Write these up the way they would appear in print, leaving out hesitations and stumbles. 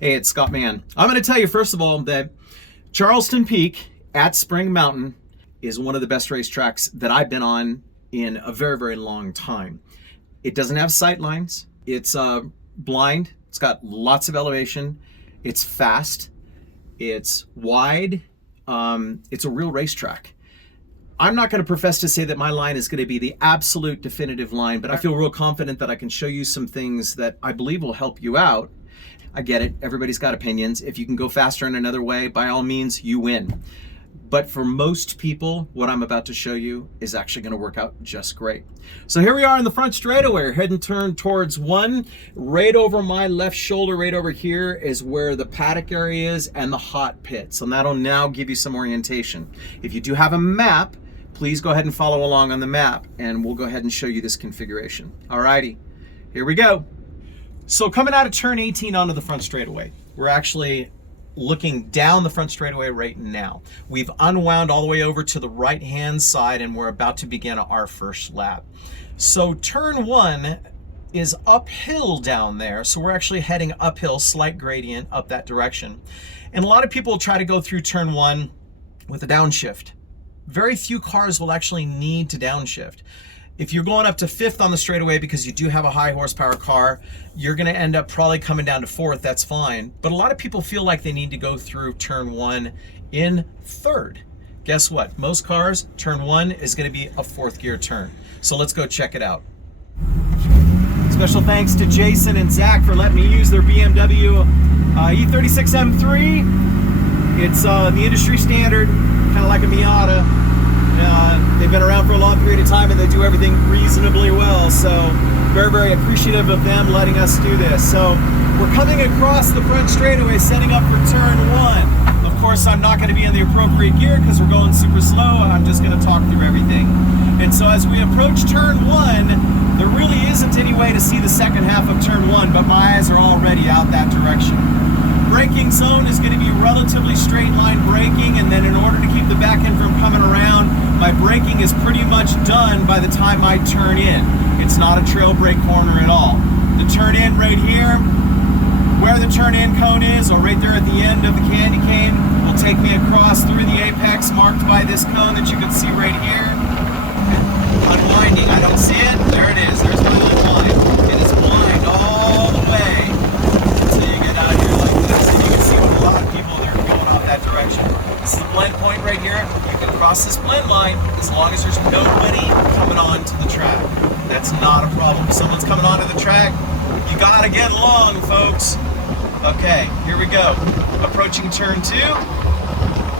Hey, it's Scott Mann. I'm going to tell you, first of all, that Charleston Peak at Spring Mountain is one of the best racetracks that I've been on in a very, very long time. It doesn't have sight lines. It's blind. It's got lots of elevation. It's fast. It's wide. It's a real racetrack. I'm not going to profess to say that my line is going to be the absolute definitive line, but I feel real confident that I can show you some things that I believe will help you out. I get it. Everybody's got opinions. If you can go faster in another way, by all means, you win. But for most people, what I'm about to show you is actually going to work out just great. So here we are in the front straightaway. We're heading turn towards one. Right over my left shoulder, right over here, is where the paddock area is and the hot pits. And that'll now give you some orientation. If you do have a map, please go ahead and follow along on the map, and we'll go ahead and show you this configuration. Alrighty, here we go. So coming out of turn 18 onto the front straightaway, we're actually looking down the front straightaway right now. We've unwound all the way over to the right-hand side, and we're about to begin our first lap. So turn one is uphill down there, so we're actually heading uphill, slight gradient up that direction. And a lot of people try to go through turn one with a downshift. Very few cars will actually need to downshift. If you're going up to fifth on the straightaway because you do have a high horsepower car, you're going to end up probably coming down to fourth. That's fine. But a lot of people feel like they need to go through turn one in third. Guess what? Most cars, turn one is going to be a fourth gear turn. So let's go check it out. Special thanks to Jason and Zach for letting me use their BMW E36 M3. It's the industry standard, kind of like a Miata. They've been around for a long period of time and they do everything reasonably well. So very, very appreciative of them letting us do this. So we're coming across the front straightaway, setting up for turn one. Of course, I'm not going to be in the appropriate gear because we're going super slow. I'm just going to talk through everything. And so as we approach turn one, there really isn't any way to see the second half of turn one, but my eyes are already out that direction. Braking zone is going to be relatively straight line braking, and then in order to keep the back end from coming around, my braking is pretty much done by the time I turn in. It's not a trail brake corner at all. The turn in right here, where the turn in cone is, or right there at the end of the candy cane, will take me across through the apex marked by this cone that you can see right here. Unwinding, I don't see it. There it is. There's my unwind. It is blind all the way until you get out here like this. And you can see what a lot of people that are going off that direction. This is the blend point right here. You can cross this blend line as long as there's nobody coming onto the track. That's not a problem. If someone's coming onto the track, you gotta get along, folks. Okay, here we go. Approaching turn two.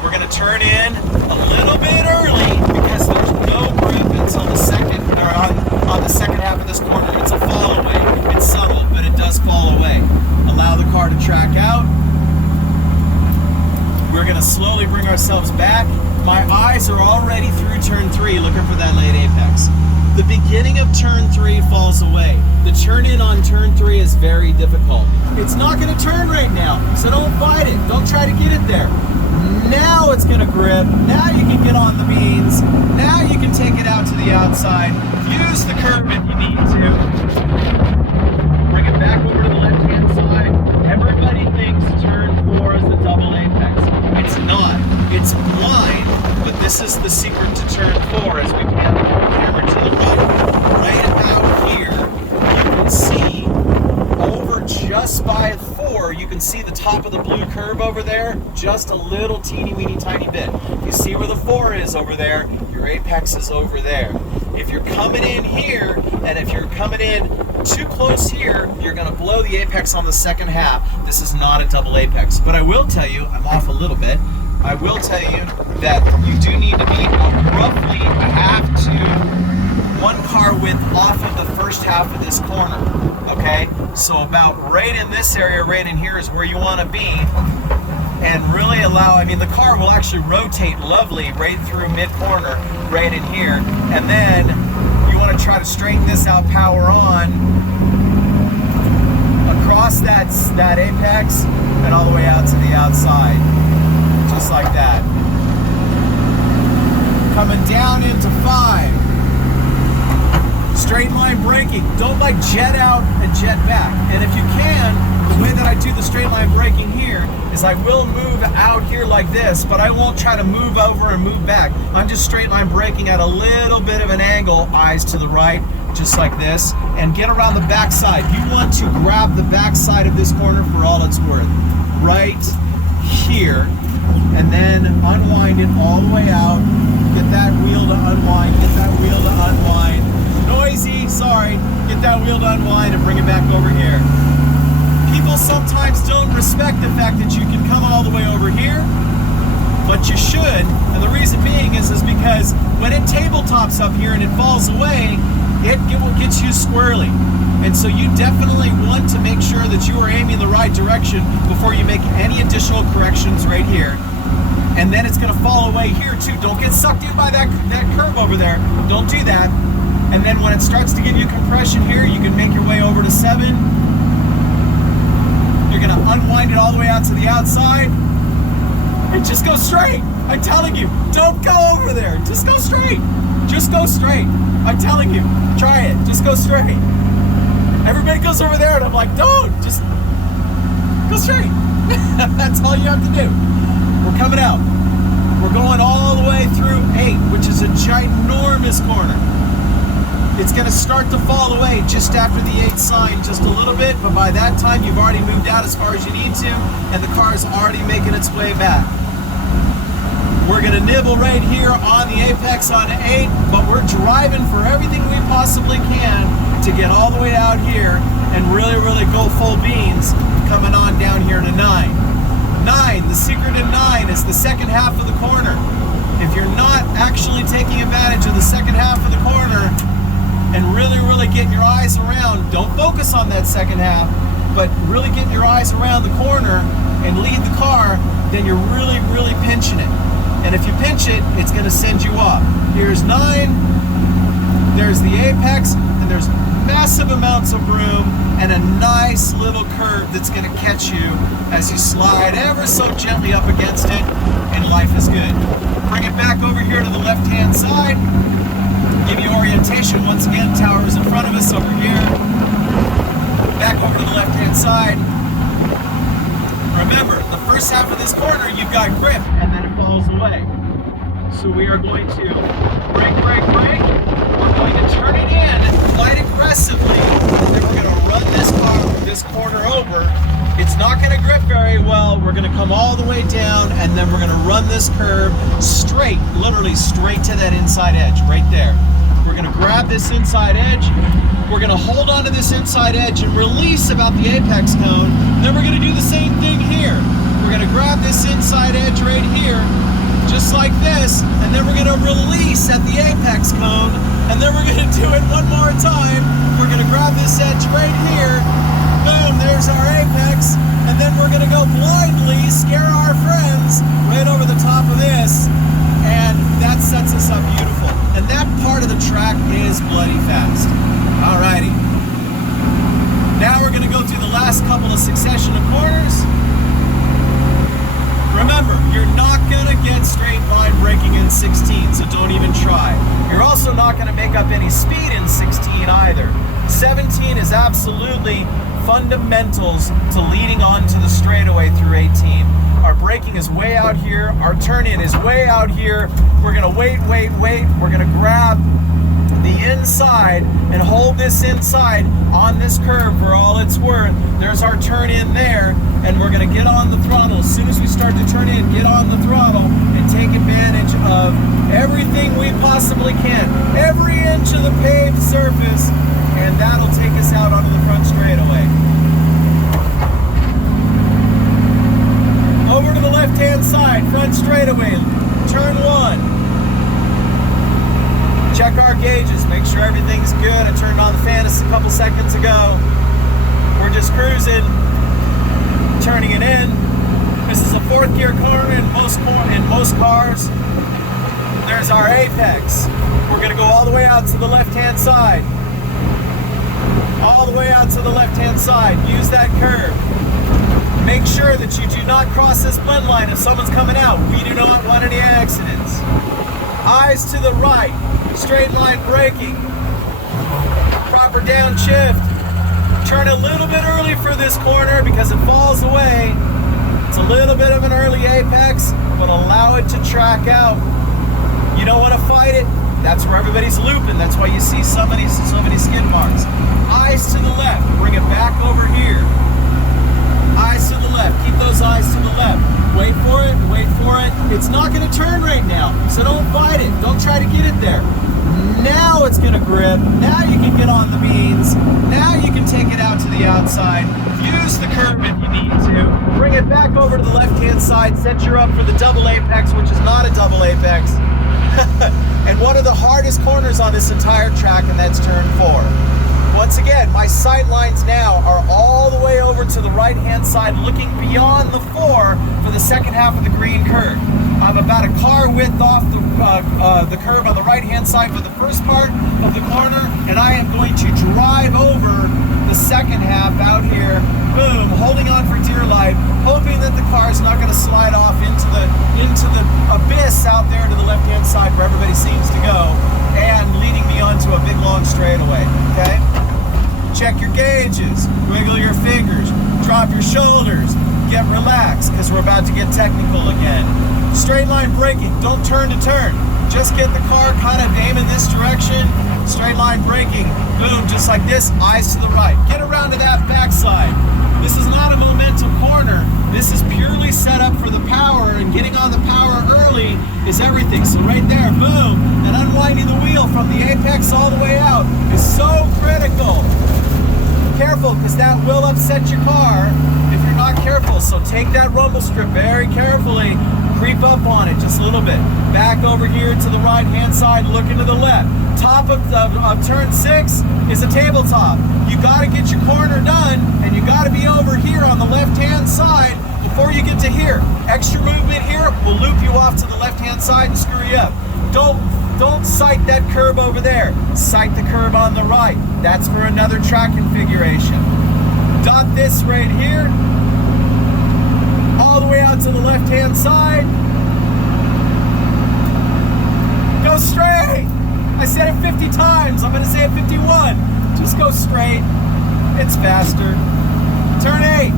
We're gonna turn in a little bit early because there's no grip until the second, or on the second half of this corner. It's a fall away. It's subtle, but it does fall away. Allow the car to track out. We're gonna slowly bring ourselves back. My eyes are already through turn three, looking for that late apex. The beginning of turn three falls away. The turn in on turn three is very difficult. It's not gonna turn right now, so don't fight it. Don't try to get it there. Now it's gonna grip. Now you can get on the beans. Now you can take it out to the outside. Use the curb if you need to. Bring it back over to the left-hand side. Everybody thinks turn four is the double apex. It's not. It's blind, but this is the secret to turn four. As we pan the camera to the right about here, you can see over just by four, you can see the top of the blue curve over there, just a little teeny weeny tiny bit. You see where the four is over there, your apex is over there. If you're coming in here, and if you're coming in too close here, you're gonna blow the apex on the second half. This is not a double apex. But I will tell you, I'm off a little bit, I will tell you that you do need to be roughly a half to one car width off of the first half of this corner, okay? So about right in this area, right in here is where you wanna be, and really allow, I mean, the car will actually rotate lovely right through mid-corner, right in here, and then you wanna try to straighten this out, power on, across that apex, and all the way out to the outside. Just like that. Coming down into five. Straight line braking. Don't like jet out and jet back. And if you can, the way that I do the straight line brake is I will move out here like this, but I won't try to move over and move back. I'm just straight line braking at a little bit of an angle, eyes to the right, just like this, and get around the back side. You want to grab the back side of this corner for all it's worth. Right here, and then unwind it all the way out. Get that wheel to unwind, get that wheel to unwind. Noisy, sorry. Get that wheel to unwind and bring it back over here. People sometimes don't respect the fact that you can come all the way over here, but you should. And the reason being is because when it tabletops up here and it falls away, it gets you squirrely. And so you definitely want to make sure that you are aiming the right direction before you make any additional corrections right here. And then it's going to fall away here too. Don't get sucked in by that curve over there. Don't do that. And then when it starts to give you compression here, you can make your way over to 7. You're going to unwind it all the way out to the outside. And just go straight. I'm telling you, don't go over there. Just go straight. Just go straight. I'm telling you, try it. Just go straight. Everybody goes over there and I'm like, don't. Just go straight. That's all you have to do. We're coming out. We're going all the way through 8, which is a ginormous corner. It's going to start to fall away just after the 8 sign, just a little bit, but by that time you've already moved out as far as you need to, and the car is already making its way back. We're going to nibble right here on the apex on 8, but we're driving for everything we possibly can to get all the way out here and really, really go full beans coming on down here to 9. 9, the secret in 9 is the second half of the corner. If you're not actually taking advantage of the second half of the corner and really, really getting your eyes around, don't focus on that second half, but really getting your eyes around the corner and lead the car, then you're really, really pinching it. And if you pinch it, it's going to send you off. Here's 9, there's the apex, and there's massive amounts of room and a nice little curve that's going to catch you as you slide ever so gently up against it, and life is good. Bring it back over here to the left-hand side. Give you orientation. Once again, tower is in front of us over here. Back over to the left-hand side. Remember, the first half of this corner, you've got grip, and then it falls away. So we are going to brake, brake, brake. We're going to turn it in quite aggressively, and then we're going to run this corner over. It's not going to grip very well. We're going to come all the way down, and then we're going to run this curve straight, literally straight to that inside edge, right there. We're going to grab this inside edge. We're going to hold onto this inside edge and release about the apex cone. Then we're going to do the same thing here. We're going to grab this inside edge right here, just like this, and then we're going to release at the apex cone, and then we're going to do it one more time. We're going to grab this edge right here. Boom, there's our apex, and then we're going to go blindly scare our friends right over the top of this, and that sets us up beautiful. And that part of the track is bloody fast. Alrighty. Now we're going to go through the last couple of succession of corners. Remember, you're not going to get straight line braking in 16, so don't even try. You're also not going to make up any speed in 16 either. 17 is absolutely fundamentals to leading onto the straightaway through 18. Our braking is way out here. Our turn in is way out here. We're going to wait. We're going to grab the inside and hold this inside on this curve for all it's worth. There's our turn in there, and we're going to get on the throttle. As soon as we start to turn in, get on the throttle and take advantage of everything we possibly can. Every inch of the paved surface, and that'll take us out onto the front straightaway. Over to the left-hand side, front straightaway, turn 1. Check our gauges, make sure everything's good. I turned on the fan a couple seconds ago. We're just cruising, turning it in. This is a 4th gear corner in most cars. There's our apex. We're gonna go all the way out to the left-hand side. All the way out to the left-hand side. Use that curve. Make sure that you do not cross this blend line if someone's coming out. We do not want any accidents. Eyes to the right. Straight line braking. Proper downshift. Turn a little bit early for this corner because it falls away. It's a little bit allow it to track out. You don't want to fight it. That's where everybody's looping. That's why you see so many skid marks. Eyes to the left. Bring it back over here. Eyes to the left. Keep those eyes to the left. Wait for it. Wait for it. It's not going to turn right now, so don't fight it. Don't try to get it there. Now it's going to grip. Now you can get on the beans. Now you can take it out to the outside. Use the curb if you need to. Bring it back over to the left-hand side. Set you up for the double apex, which is not a double apex. And one of the hardest corners on this entire track, and that's turn 4. Once again, my sight lines now are all the way over to the right-hand side, looking beyond the 4 for the second half of the green curve. I'm about a car width off the curve on the right-hand side for the first part of the corner, and I am going to drive over the second half out here, boom, holding on for dear life, hoping that the car is not going to slide off into the abyss out there to the left-hand side where everybody seems to go, and leading me onto a big long straightaway, okay? Check your gauges, wiggle your fingers, drop your shoulders, get relaxed, because we're about to get technical again. Straight line braking, don't turn to turn. Just get the car kind of aiming this direction. Straight line braking, boom, just like this, eyes to the right. Get around to that backside. This is not a momentum corner. This is purely set up for the power, and getting on the power early is everything. So right there, boom, and unwinding the wheel from the apex all the way out is so critical. Careful, because that will upset your car if you're not careful. So take that rumble strip very carefully. Creep up on it just a little bit. Back over here to the right-hand side, looking to the left. Top of turn 6 is a tabletop. You got to get your corner done, and you got to be over here on the left-hand side before you get to here. Extra movement here will loop you off to the left-hand side and screw you up. Don't sight that curb over there. Sight the curb on the right. That's for another track configuration. Dot this right here. All the way out to the left-hand side. Go straight. I said it 50 times. I'm going to say it 51. Just go straight. It's faster. Turn 8.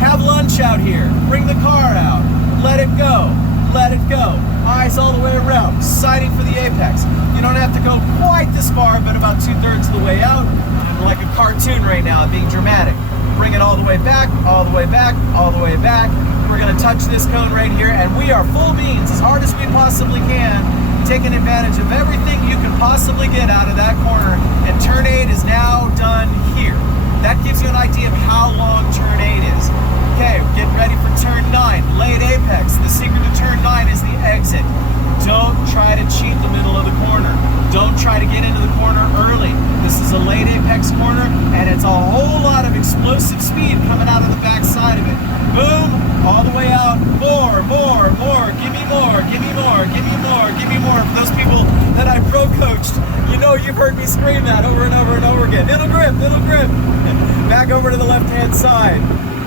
Have lunch out here. Bring the car out. Let it go. Let it go. Eyes all the way around. Sighting for the apex. You don't have to go quite this far, but about 2/3 of the way out. I'm like a cartoon right now, being dramatic. Bring it all the way back, all the way back, all the way back. We're going to touch this cone right here, and we are full beans as hard as we possibly can, taking advantage of everything you can possibly get out of that corner. And turn 8 is now done here. That gives you an idea of how long turn 8 is. Okay, get ready for turn 9, late apex. The secret to turn 9 is the exit. Don't try to cheat the middle of the corner. Don't try to get into the corner early. This is a late apex corner, and it's a whole lot of explosive speed coming out of the back side of it. Boom, all the way out. More, more, more. Give me more, give me more, give me more, give me more. For those people that I pro coached, you know you've heard me scream that over and over and over again. It'll grip, it'll grip. Back over to the left-hand side.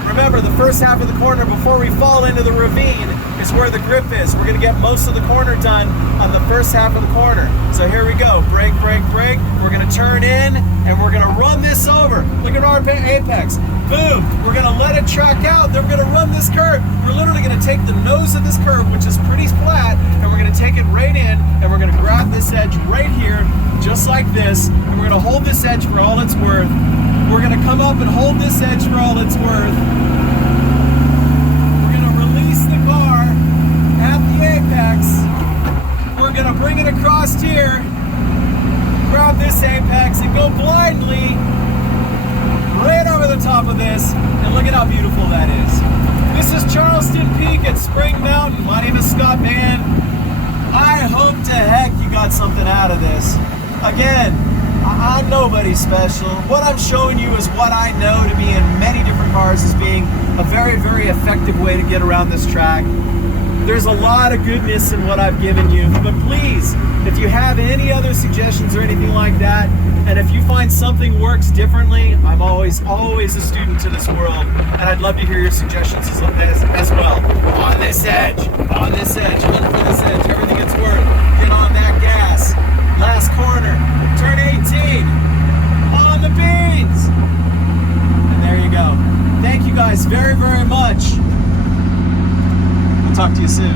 Remember, the first half of the corner before we fall into the ravine is where the grip is. We're going to get most of the corner done on the first half of the corner. So here we go. Brake, brake, brake. We're going to turn in, and we're going to run this over. Look at our apex. Boom. We're going to let it track out. Then we're going to run this curve. We're literally going to take the nose of this curve, which is pretty flat, and we're going to take it right in, and we're going to grab this edge right here, just like this, and we're going to hold this edge for all it's worth. We're going to come up and hold this edge for all it's worth. We're going to release the car at the apex. We're going to bring it across here, grab this apex, and go blindly right over the top of this. And look at how beautiful that is. This is Charleston Peak at Spring Mountain. My name is Scott Mann. I hope to heck you got something out of this. Again, I'm nobody special. What I'm showing you is what I know to be in many different cars as being a very, very effective way to get around this track. There's a lot of goodness in what I've given you, but please, if you have any other suggestions or anything like that, and if you find something works differently, I'm always a student to this world, and I'd love to hear your suggestions as well. On this edge, on this edge, look for this edge, everything it's worth. Get on that gas. Last corner, turn 18, on the beans. And there you go. Thank you guys very, very much. We'll talk to you soon.